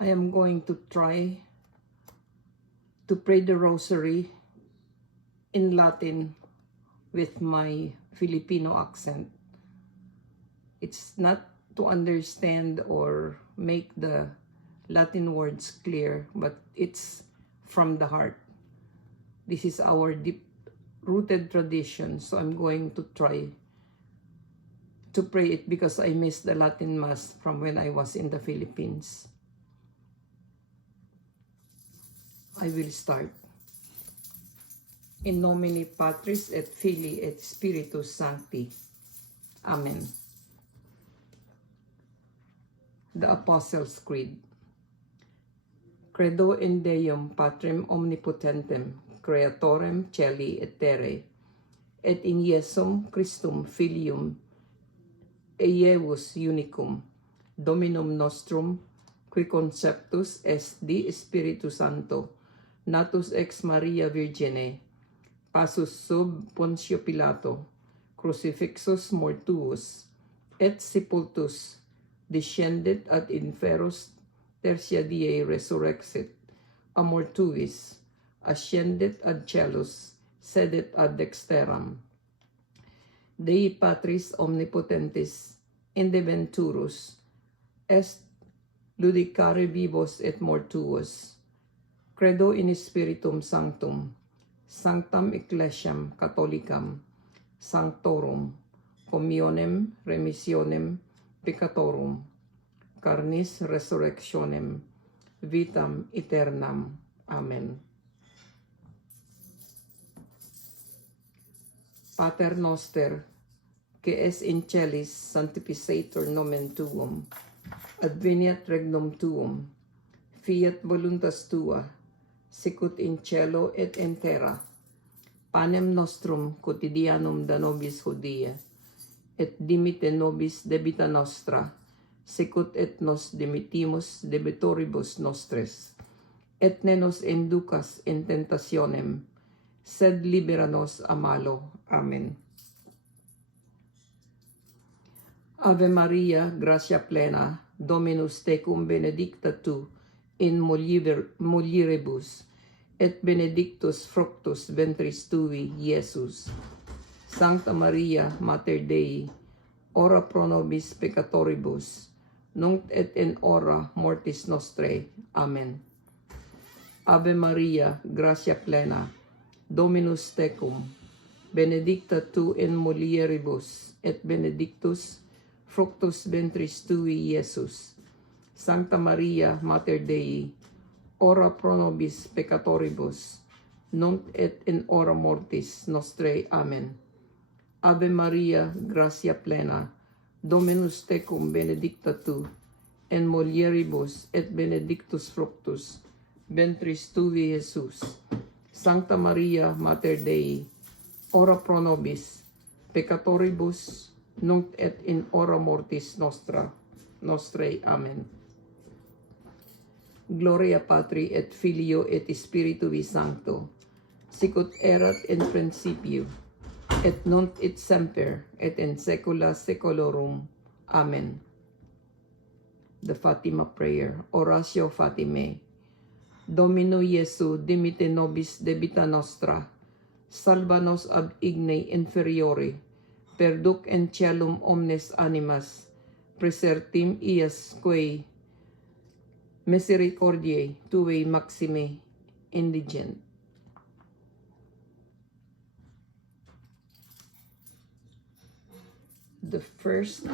I am going to try to pray the rosary in Latin with my Filipino accent. It's not to understand or make the Latin words clear, but it's from the heart. This is our deep-rooted tradition, so I'm going to try to pray it because I missed the Latin Mass from when I was in the Philippines. I will start. In nomine Patris et Filii et Spiritus Sancti. Amen. The Apostles' Creed. Credo in Deum Patrem Omnipotentem, Creatorem Caeli et Terrae, et in Iesum Christum Filium eievus unicum, Dominum nostrum, qui conceptus est di Spiritu Sancto, natus ex Maria Virgine, passus sub Pontio Pilato, crucifixus mortuus, et sepultus, descendit ad inferos, tertia die resurrexit, a mortuis, ascendit ad celus, sedet ad dexteram. Dei Patris omnipotentis, indeventurus, est ludicare vivos et mortuos. Credo in Spiritum Sanctum, Sanctam Ecclesiam Catholicam, Sanctorum, Communiem Remissionem Peccatorum, Carnis Resurrectionem, Vitam Aeternam. Amen. Pater noster, qui es in celis, sanctificetur nomen tuum, adveniat regnum tuum, fiat voluntas tua, sicut in cielo et in terra. Panem nostrum quotidianum da nobis hodie, et dimitte nobis debita nostra, sicut et nos dimittimus debitoribus nostres, et ne nos inducas in tentationem, sed libera nos a malo. Amen. Ave Maria, gratia plena, Dominus tecum benedicta tu in mulieribus, et benedictus fructus ventris tui, Iesus. Sancta Maria, Mater Dei, ora pro nobis peccatoribus, nunc et in hora mortis nostrae. Amen. Ave Maria, gratia plena, Dominus tecum, benedicta tu in mulieribus, et benedictus fructus ventris tui, Iesus. Sancta Maria, Mater Dei, ora pro nobis peccatoribus, nunc et in hora mortis nostrae. Amen. Ave Maria, gratia plena, Dominus tecum, benedicta tu in mulieribus, et benedictus fructus ventris tui, Iesus. Sancta Maria, Mater Dei, ora pro nobis peccatoribus, nunc et in hora mortis nostrae. Amen. Gloria Patri et Filio et Spiritui Sancto, sicut erat in principio, et nunc et semper, et in saecula saeculorum. Amen. The Fatima Prayer. Oratio Fatimae. Domino Iesu, dimitte nobis debita nostra, salva nos ab igne inferiori, perduc in caelum omnes animas, presertim ias quae misericordiae tuae maxime indigent. The first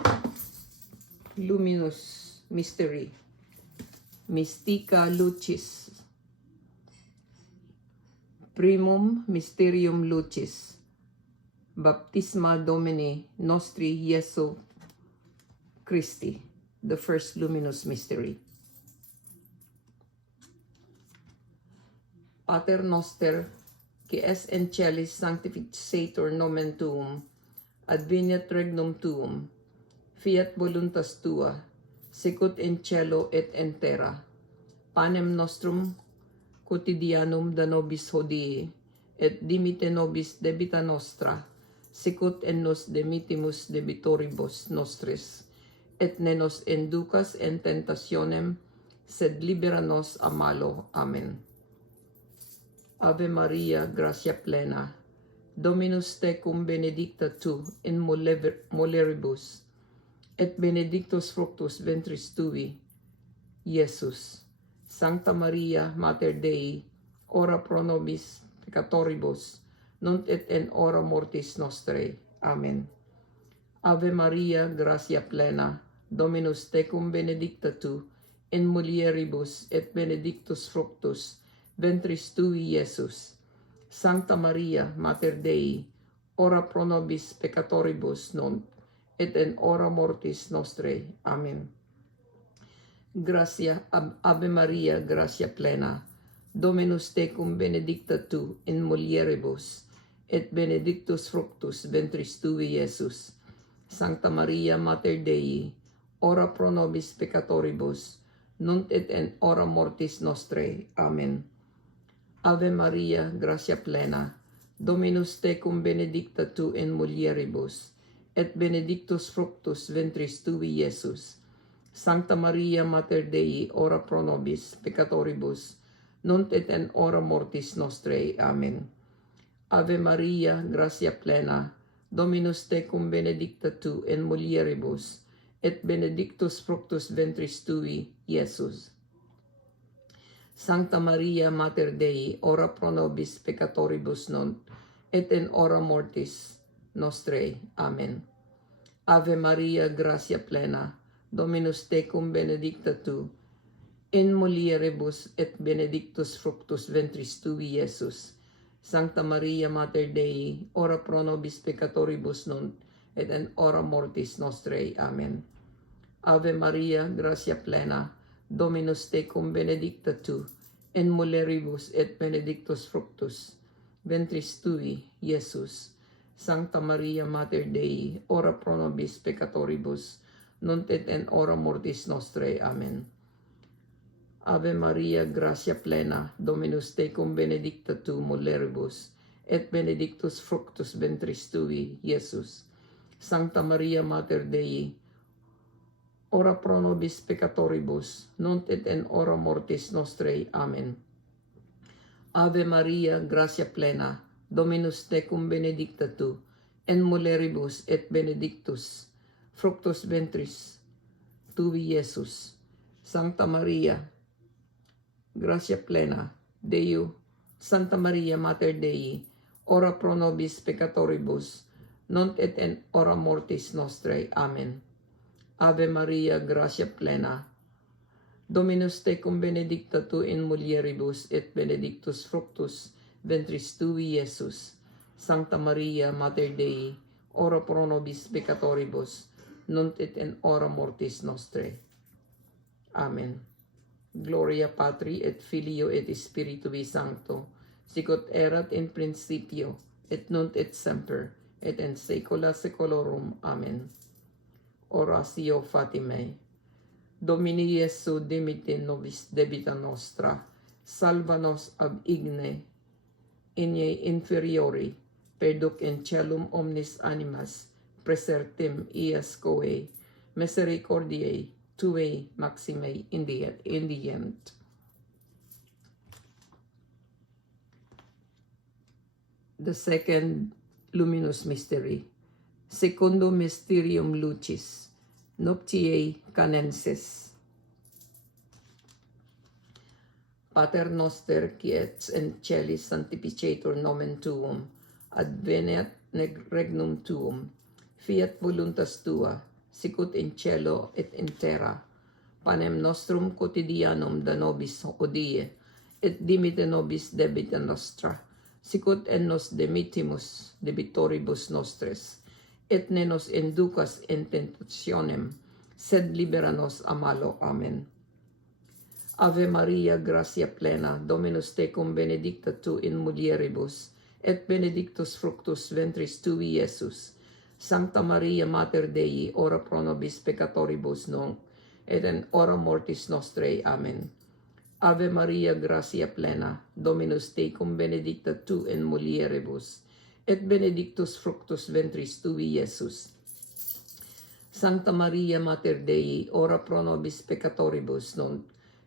luminous mystery, Mystica Lucis. Primum Mysterium Lucis, Baptisma Domini Nostri Iesu Christi, the first luminous mystery. Pater noster, qui es in celis, sanctificetur nomen tuum, adveniat regnum tuum, fiat voluntas tua, sicut in cielo et in terra. Panem nostrum quotidianum da nobis hodie, et dimitte nobis debita nostra, sicut en nos dimittimus debitoribus nostris, et ne nos inducas in tentationem, sed libera nos a malo. Amen. Ave Maria, gratia plena, Dominus tecum benedicta tu in mulieribus, et benedictus fructus ventris tui, Iesus. Sancta Maria, Mater Dei, ora pro nobis peccatoribus, nunc et in hora mortis nostrae. Amen. Ave Maria, gratia plena, Dominus tecum benedicta tu in mulieribus, et benedictus fructus ventris tui, Iesus. Sancta Maria, Mater Dei, ora pro nobis peccatoribus nunc, et in hora mortis nostrae. Amen. Ave Maria, gratia plena, Dominus tecum benedicta tu in mulieribus, et benedictus fructus ventris tui, Iesus. Sancta Maria, Mater Dei, ora pro nobis peccatoribus, nunc et in hora mortis nostrae. Amen. Ave Maria, gratia plena, Dominus tecum benedicta tu in mulieribus, et benedictus fructus ventris tui, Iesus. Sancta Maria, Mater Dei, ora pro nobis peccatoribus, nunc et in hora mortis nostrae. Amen. Ave Maria, gratia plena, Dominus tecum benedicta tu in mulieribus, et benedictus fructus ventris tui, Iesus. Sancta Maria, Mater Dei, ora pro nobis peccatoribus nunc, et in hora mortis nostrae. Amen. Ave Maria, gratia plena, Dominus tecum benedicta tu in mulieribus, et benedictus fructus ventris tui, Iesus. Sancta Maria, Mater Dei, ora pro nobis peccatoribus nunc, et in hora mortis nostrae. Amen. Ave Maria, gratia plena, Dominus tecum benedicta tu in mulieribus, et benedictus fructus ventris tui, Iesus. Sancta Maria, Mater Dei, ora pro nobis peccatoribus, nunc et in hora mortis nostrae. Amen. Ave Maria, gratia plena, Dominus tecum benedicta tu mulieribus, et benedictus fructus ventris tui, Iesus. Sancta Maria, Mater Dei, ora pro nobis peccatoribus, nunc et in hora mortis nostrae. Amen. Ave Maria, gratia plena, Dominus tecum benedicta tu in mulieribus, et benedictus fructus ventris tui, Iesus. Sancta Maria, gratia plena, Santa Maria, Mater Dei, ora pro nobis peccatoribus, nunc et in hora mortis nostrae. Amen. Ave Maria, gratia plena, Dominus tecum benedicta tu in mulieribus, et benedictus fructus ventris tui, Iesus. Sancta Maria, Mater Dei, ora pro nobis peccatoribus, nunc et in hora mortis nostrae. Amen. Gloria Patri et Filio et Spiritui Sancto, sicut erat in principio, et nunc et semper, et in saecula saeculorum. Amen. Oratio Fatimae. Domini Iesu dimitte nobis debita nostra, salva nos ab igne, igne inferiori, perduc in celum omnis animas, presertim ias coe, misericordiae Tue maxime indient. The second luminous mystery. Secundo mysterium lucis, nuptiae canensis. Pater noster, qui et in celis sanctificetur nomen tuum, adveniat regnum tuum, fiat voluntas tua, sicut in cielo et in terra. Panem nostrum quotidianum da nobis hodie, et dimitte nobis debita nostra, sicut en nos dimittimus debitoribus nostres, et ne nos inducas in tentationem, sed libera nos a malo. Amen. Ave Maria, gratia plena, Dominus tecum benedicta tu in mulieribus, et benedictus fructus ventris tui, Iesus. Sancta Maria, Mater Dei, ora pro nobis peccatoribus nunc, et in hora mortis nostrae. Amen. Ave Maria, gratia plena, Dominus tecum benedicta tu in mulieribus, et benedictus fructus ventris tui, Iesus. Sancta Maria, Mater Dei, ora pro nobis peccatoribus nunc,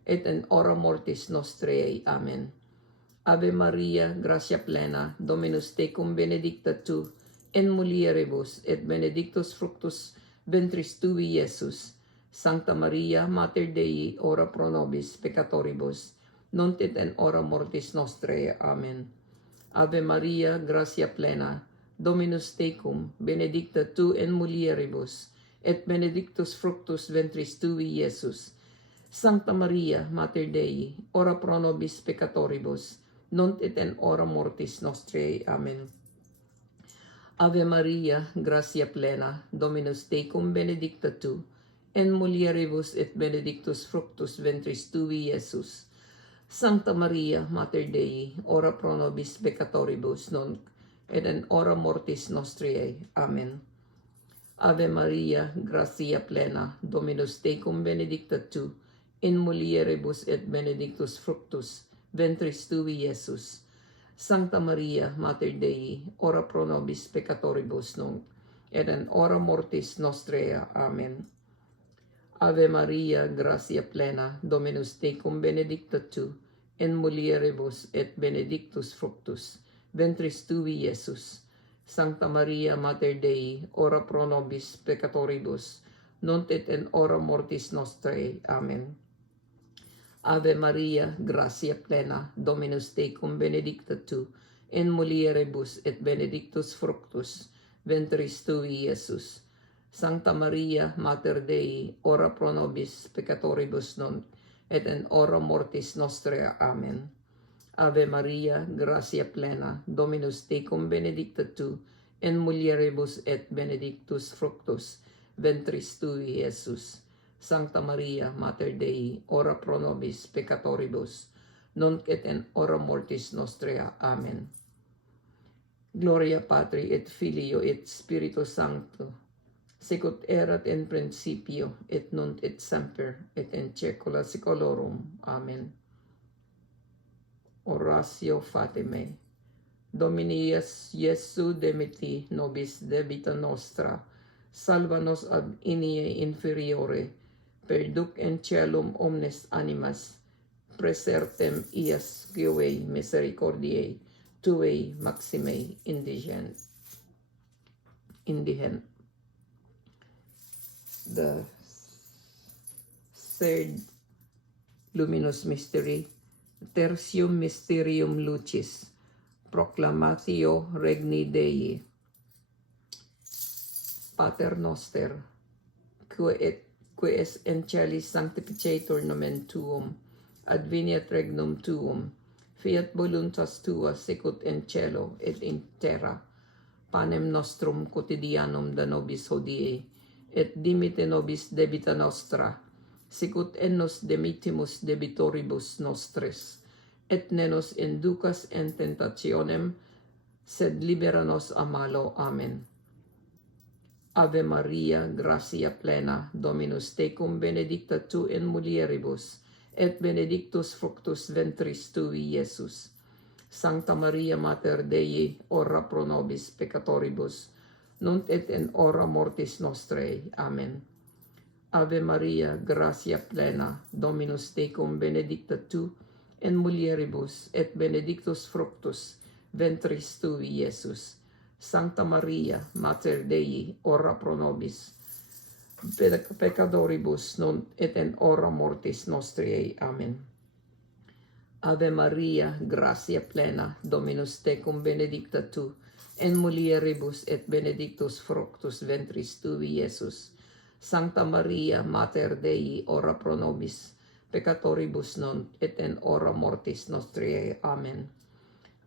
et in hora mortis nostrae. Amen. Ave Maria, gratia plena, Dominus tecum, benedicta tu in mulieribus, et benedictus fructus ventris tui, Iesus. Sancta Maria, Mater Dei, ora pro nobis peccatoribus, nunc et in hora mortis nostrae. Amen. Ave Maria, gratia plena, Dominus tecum, benedicta tu in mulieribus, et benedictus fructus ventris tui, Iesus. Sancta Maria, Mater Dei, ora pro nobis peccatoribus, nunc et in hora mortis nostrae. Amen. Ave Maria, gratia plena, Dominus tecum, benedicta tu in mulieribus, et benedictus fructus ventris tui, Iesus. Sancta Maria, Mater Dei, ora pro nobis peccatoribus, nunc et in hora mortis nostrae. Amen. Ave Maria, gratia plena, Dominus tecum, benedicta tu in mulieribus, et benedictus fructus ventris tui, Iesus. Sancta Maria, Mater Dei, ora pro nobis peccatoribus, nunc et in hora mortis nostrae. Amen. Ave Maria, gratia plena, Dominus tecum, benedicta tu in mulieribus, et benedictus fructus ventris tui, Iesus. Sancta Maria, Mater Dei, ora pro nobis peccatoribus, nunc et in hora mortis nostrae. Amen. Ave Maria, gratia plena, Dominus tecum, benedicta tu in mulieribus, et benedictus fructus ventris tui, Iesus. Sancta Maria, Mater Dei, ora pro nobis peccatoribus, nunc et in hora mortis nostrae. Amen. Ave Maria, gratia plena, Dominus tecum, benedicta tu in mulieribus, et benedictus fructus ventris tui, Iesus. Sancta Maria, Mater Dei, ora pro nobis peccatoribus, nunc et in hora mortis nostrae. Amen. Gloria Patri et Filio et Spiritus Sancto, sicut erat in principio, et nunc et semper, et in saecula saeculorum. Amen. Oratio Fatime. Domini Iesu demiti nobis debita nostra, salva nos ab inie inferiore, perduc in caelum omnes animas, presertem ias Dioe misericordiae tuae maxime indigent. The third luminous mystery, Tertium Mysterium Lucis, Proclamatio Regni Dei. Pater Noster, qui es in celis sanctificetur nomen tuum, adveniat regnum tuum, fiat voluntas tua sicut in cielo et in terra. Panem nostrum quotidianum da nobis hodie, et dimite nobis debita nostra, sicut en nos demitimus debitoribus nostris, et ne nos inducas in tentationem, sed libera nos a malo. Amen. Ave Maria, gratia plena, Dominus tecum, benedicta tu in mulieribus, et benedictus fructus ventris tui, Iesus. Sancta Maria, Mater Dei, ora pro nobis peccatoribus, nunc et in hora mortis nostrae. Amen. Ave Maria, gratia plena, Dominus tecum, benedicta tu in mulieribus, et benedictus fructus ventris tui, Iesus. Sancta Maria, Mater Dei, ora pro nobis peccatoribus, nunc et in hora mortis nostrae. Amen. Ave Maria, gratia plena, Dominus tecum, benedicta tu in mulieribus, et benedictus fructus ventris tui, Iesus. Sancta Maria, Mater Dei, ora pro nobis peccatoribus, nunc et in hora mortis nostrae. Amen.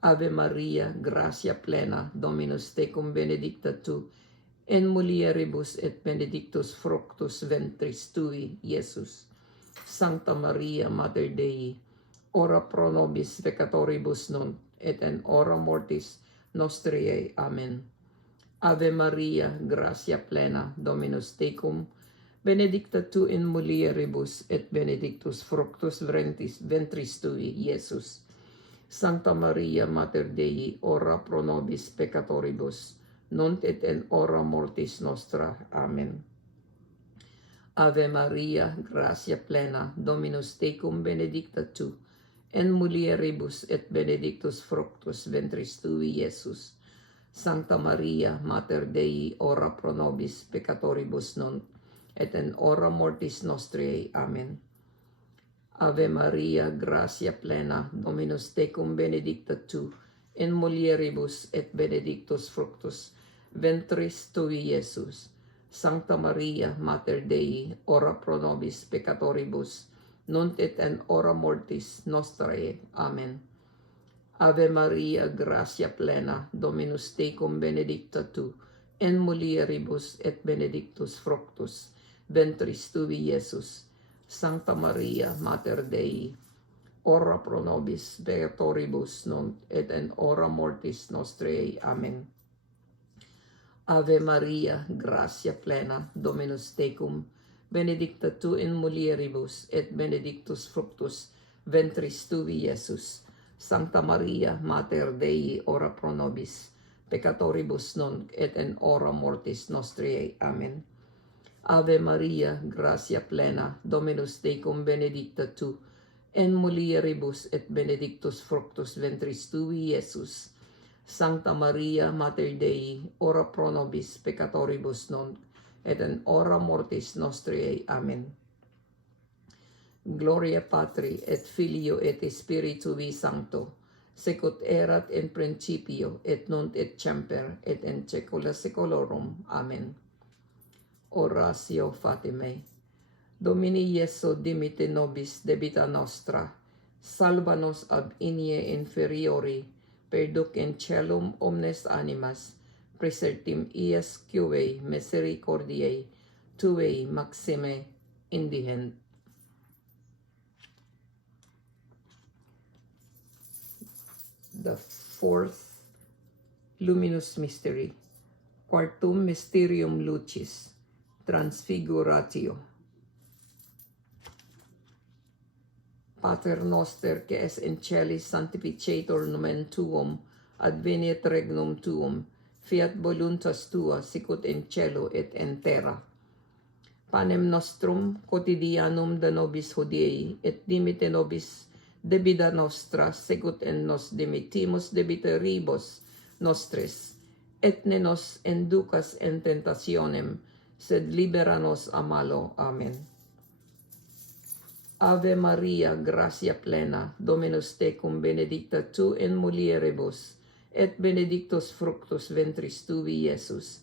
Ave Maria, gratia plena, Dominus tecum, benedicta tu in mulieribus, et benedictus fructus ventris tui, Iesus. Sancta Maria, Mater Dei, ora pro nobis peccatoribus, nunc et in hora mortis nostrae. Amen. Ave Maria, gratia plena, Dominus tecum, benedicta tu in mulieribus, et benedictus fructus ventris tui, Iesus. Sancta Maria, Mater Dei, ora pro nobis peccatoribus, nunc et in hora mortis nostra. Amen. Ave Maria, gratia plena, Dominus tecum, benedicta tu, in mulieribus et benedictus fructus ventris tui, Iesus. Sancta Maria, Mater Dei, ora pro nobis peccatoribus nunc, et in hora mortis nostrae. Amen. Ave Maria, gratia plena, Dominus tecum, benedicta tu, in mulieribus et benedictus fructus ventris tui, Iesus. Sancta Maria, Mater Dei, ora pro nobis peccatoribus, nunc et in hora mortis nostrae. Amen. Ave Maria, gratia plena, Dominus tecum, benedicta tu, in mulieribus et benedictus fructus ventris tui, Iesus. Sancta Maria, Mater Dei, ora pro nobis peccatoribus, nunc et in hora mortis nostrae. Amen. Ave Maria, gratia plena, Dominus tecum, benedicta tu in mulieribus, et benedictus fructus ventris tui, Iesus. Sancta Maria, Mater Dei, ora pro nobis peccatoribus nunc et in hora mortis nostrae. Amen. Ave Maria, gratia plena, Dominus tecum, benedicta tu in mulieribus, et benedictus fructus ventris tui, Iesus. Sancta Maria, Mater Dei, ora pro nobis peccatoribus nunc, et in hora mortis nostrae. Amen. Gloria Patri, et Filio, et Spiritui Sancto, sicut erat in principio, et nunc et semper, et in saecula saeculorum. Amen. Oratio Fatimae. Domini Iesu dimite nobis debita nostra, salva nos ab inie inferiori, perduc in celum omnes animas, presertim ias quae misericordiae tuae maxime indigent. The fourth luminous mystery, quartum mysterium lucis, transfiguratio. Pater noster, que es in celis, sanctificetur nomen tuum, adveniat regnum tuum, fiat voluntas tua, sicut in cielo et in terra. Panem nostrum quotidianum da nobis hodie, et dimite nobis debita nostra, sicut in nos dimitimus debitoribus nostris, et ne nos inducas in tentationem, sed libera nos a malo. Amen. Ave Maria, gratia plena, Dominus tecum, benedicta tu in mulieribus, et benedictus fructus ventris tui, Iesus.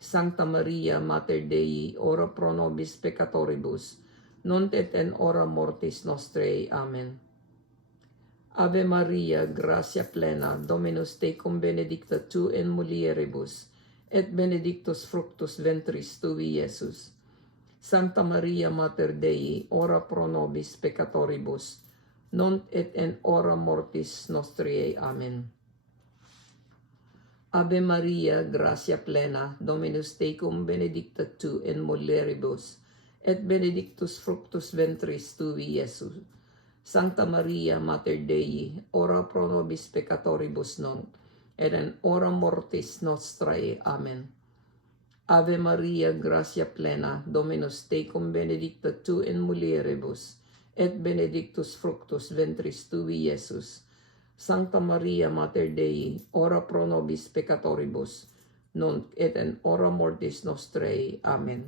Sancta Maria, Mater Dei, ora pro nobis peccatoribus, nunc et in hora mortis nostrae. Amen. Ave Maria, gratia plena, Dominus tecum, benedicta tu in mulieribus, et benedictus fructus ventris tui, Iesus. Sancta Maria, Mater Dei, ora pro nobis peccatoribus, nunc et in hora mortis nostrae. Amen. Ave Maria, gratia plena, Dominus tecum, benedicta tu in mulieribus, et benedictus fructus ventris tui, Iesus. Sancta Maria, Mater Dei, ora pro nobis peccatoribus nunc, et in hora mortis nostrae. Amen. Ave Maria, gratia plena, Dominus tecum, benedicta tu in mulieribus, et benedictus fructus ventris tui, Iesus. Sancta Maria, Mater Dei, ora pro nobis peccatoribus, nunc et in hora mortis nostrae. Amen.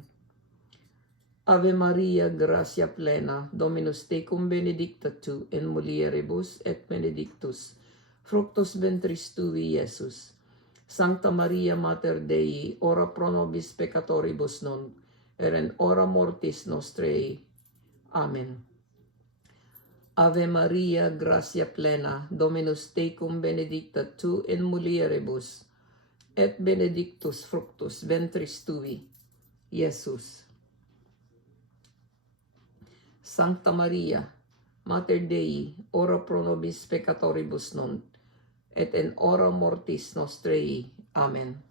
Ave Maria, gratia plena, Dominus tecum, benedicta tu in mulieribus, et benedictus fructus ventris tui, Iesus. Sancta Maria, Mater Dei, ora pro nobis peccatoribus nunc, et in hora mortis nostrae. Amen. Ave Maria, gratia plena, Dominus tecum, benedicta tu in mulieribus, et benedictus fructus ventris tui, Iesus. Sancta Maria, Mater Dei, ora pro nobis peccatoribus nunc, et in hora mortis nostrae. Amen.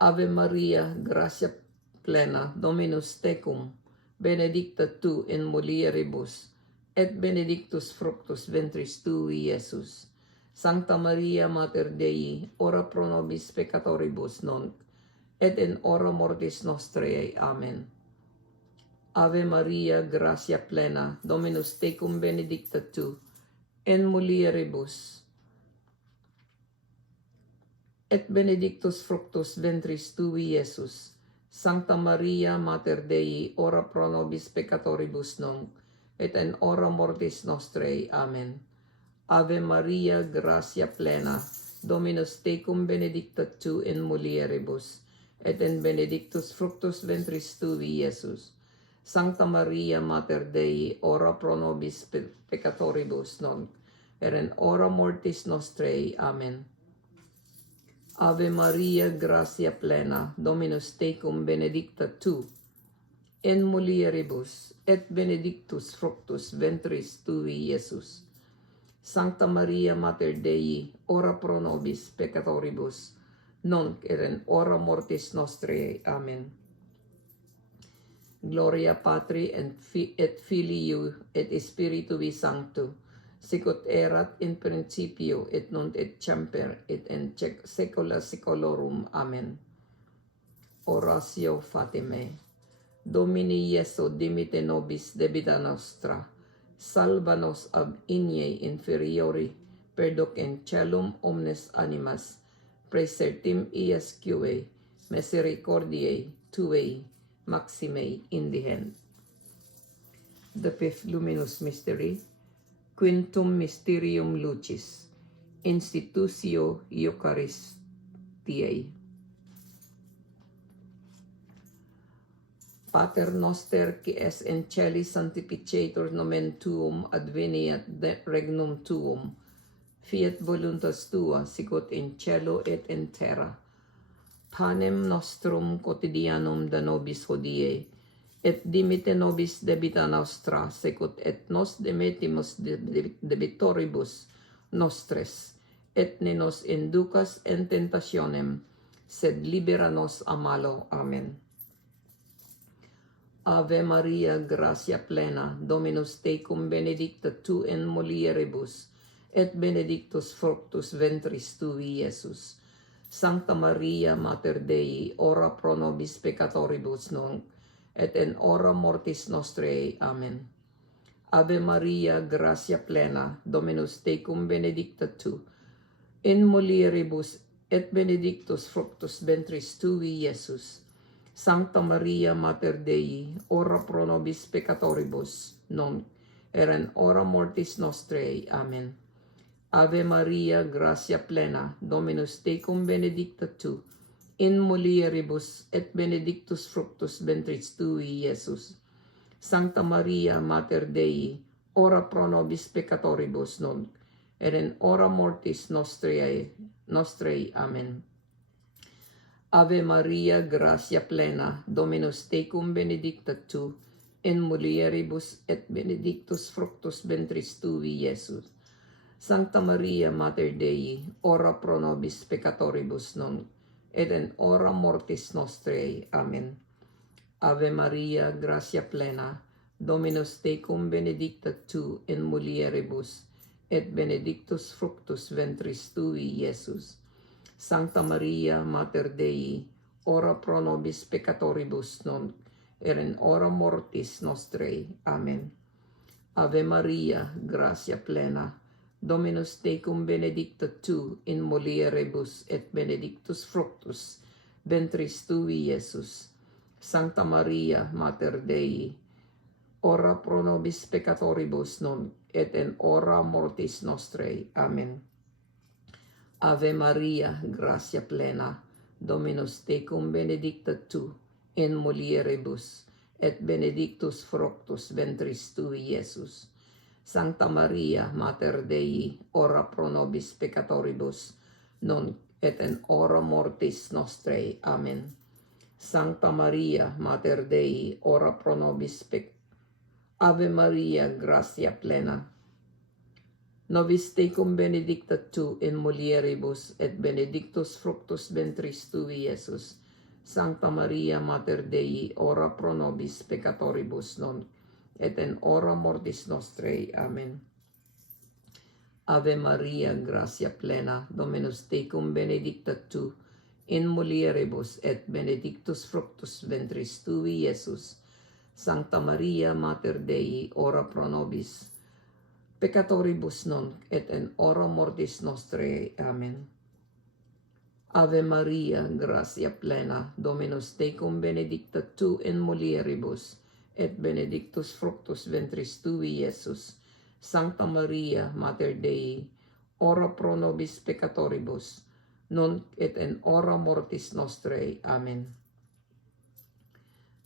Ave Maria, gratia plena, Dominus tecum, benedicta tu in mulieribus, et benedictus fructus ventris tui, Iesus. Sancta Maria Mater Dei, ora pro nobis peccatoribus nunc, et in hora mortis nostrae. Amen. Ave Maria, gratia plena, Dominus tecum benedicta tu, in mulieribus, et benedictus fructus ventris tui, Iesus. Sancta Maria Mater Dei, ora pro nobis peccatoribus nunc, et in hora mortis nostrae. Amen. Ave Maria, gratia plena, Dominus tecum benedicta tu in mulieribus, et in benedictus fructus ventris tui, Iesus. Sancta Maria Mater Dei, ora pro nobis peccatoribus nunc, et in hora mortis nostrae. Amen. Ave Maria, gratia plena, Dominus tecum benedicta tu in mulieribus, et benedictus fructus ventris tui, Iesus. Sancta Maria Mater Dei, ora pro nobis peccatoribus, nunc et in hora mortis nostrae. Amen. Gloria Patri et Filii et Spiritui Sancto, sicut erat in principio et nunc et semper et in saecula saeculorum. Amen. Oratio Fatimae. Domini Iesu dimite nobis debita nostra, salva nos ab iniei inferiori, perduc in celum omnes animas, praesertim iasque, misericordiae tuae, maxime indihent. The fifth luminous mystery, Quintum Mysterium Lucis, Institutio Eucharistiae. Pater noster, qui es in celis, sanctificetur nomen tuum, adveniat regnum tuum, fiat voluntas tua, sicut in cielo et in terra. Panem nostrum quotidianum da nobis hodie, et dimite nobis debita nostra, sicut et nos dimitimus debitoribus nostres, et ne nos inducas in tentationem, sed libera nos a malo. Amen. Ave Maria, gratia plena, Dominus tecum benedicta tu in mulieribus, et benedictus fructus ventris tui, Iesus. Sancta Maria Mater Dei, ora pro nobis peccatoribus nunc, et in hora mortis nostrae. Amen. Ave Maria, gratia plena, Dominus tecum benedicta tu in mulieribus, et benedictus fructus ventris tui, Iesus. Sancta Maria Mater Dei, ora pro nobis peccatoribus nunc, et in hora mortis nostrae. Amen. Ave Maria, gratia plena, Dominus tecum benedicta tu in mulieribus, et benedictus fructus ventris tui, Iesus. Sancta Maria Mater Dei, ora pro nobis peccatoribus nunc, et in hora mortis nostrae. Amen. Ave Maria, gratia plena, Dominus tecum benedicta tu in mulieribus, et benedictus fructus ventris tui, Iesus. Sancta Maria Mater Dei, ora pro nobis peccatoribus nunc, et in hora mortis nostrae. Amen. Ave Maria, gratia plena, Dominus tecum benedicta tu in mulieribus, et benedictus fructus ventris tui, Iesus. Sancta Maria Mater Dei, ora pro nobis peccatoribus nunc, et in hora mortis nostrae. Amen. Ave Maria, gratia plena, Dominus tecum benedicta tu in mulieribus, et benedictus fructus ventris tui, Iesus. Sancta Maria Mater Dei, ora pro nobis peccatoribus nunc, et in hora mortis nostrae. Amen. Ave Maria, gratia plena, Dominus tecum benedicta tu in mulieribus, et benedictus fructus ventris tui, Iesus. Sancta Maria Mater Dei, ora pro nobis peccatoribus nunc, et in hora mortis nostrae. Amen. Sancta Maria Mater Dei, ora pro nobis Ave Maria, gratia plena, nobis tecum benedicta tu in mulieribus, et benedictus fructus ventris tui, Iesus. Sancta Maria Mater Dei, ora pro nobis peccatoribus nunc, et in hora mortis nostrae. Amen. Ave Maria, gratia plena, Dominus tecum, benedicta tu in mulieribus, et benedictus fructus ventris tui, Iesus. Sancta Maria, Mater Dei, ora pro nobis peccatoribus nunc, et in hora mortis nostrae. Amen. Ave Maria, gratia plena, Dominus tecum, benedicta tu in mulieribus, et benedictus fructus ventris tui, Iesus. Sancta Maria, Mater Dei, ora pro nobis peccatoribus, nunc et in hora mortis nostrae. Amen.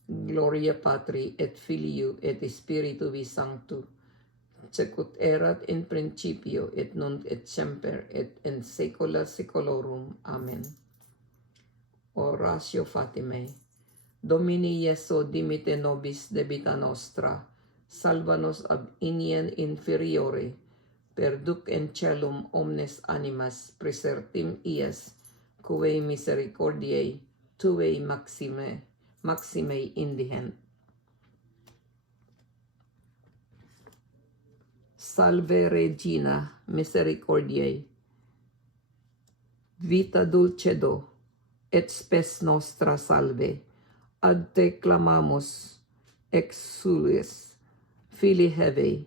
Gloria Patri et Filii et Spiritui Sancto, sicut erat in principio et nunc et semper et in saecula saeculorum. Amen. Oratio Fatimae. Domini Iesu dimite nobis debita nostra, salva nos ab iniem inferiore, perduc in celum omnes animas, presertim ies, quae misericordiae tuae maxime indigent. Salve Regina misericordiae, vita dulcedo, et spes nostra salve, ad te clamamus, exules, Filii Hevae,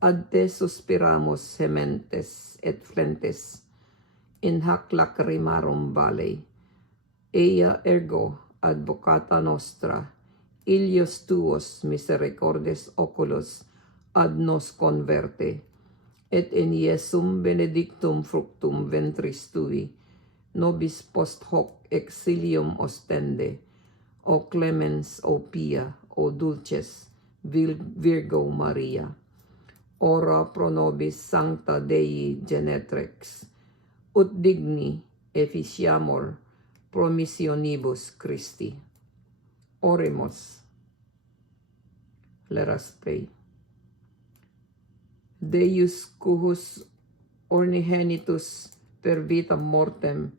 ad te suspiramus gementes et flentes, in hac lacrimarum vale. Ea ergo advocata nostra, ilios tuos misericordes oculos ad nos converte, et in Iesum benedictum fructum ventris tui, nobis post hoc exilium ostende, o clemens, o pia, o dulces, Virgo Maria. Ora pro nobis sancta Dei genetrix, ut digni efficiamur promissionibus Christi. Oremus. Let us pray. Deus cuius ornigenitus per vitam mortem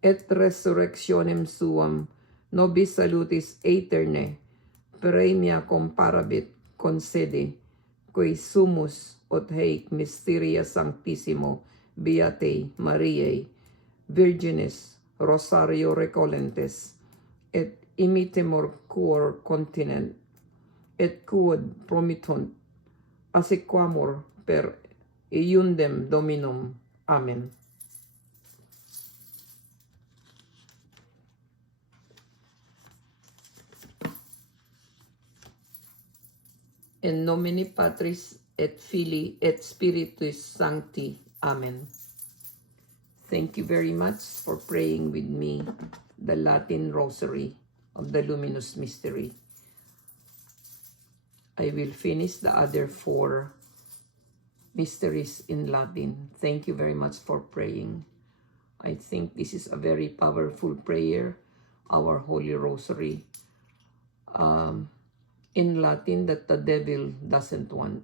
et resurrectionem suam nobis salutis aeterne premia comparabit concedi, qui sumus ut heic mysteria sanctissimo Beatae Mariae Virginis Rosario recolentes, et imitemur cor continent, et quod promittunt asequamur per iundem Dominum. Amen. In nomine Patris et Filii et Spiritus Sancti. Amen. Thank you very much for praying with me the Latin Rosary of the Luminous Mystery. I will finish the other 4 mysteries in Latin. Thank you very much for praying. I think this is a very powerful prayer, our Holy Rosary, in Latin, that the devil doesn't want.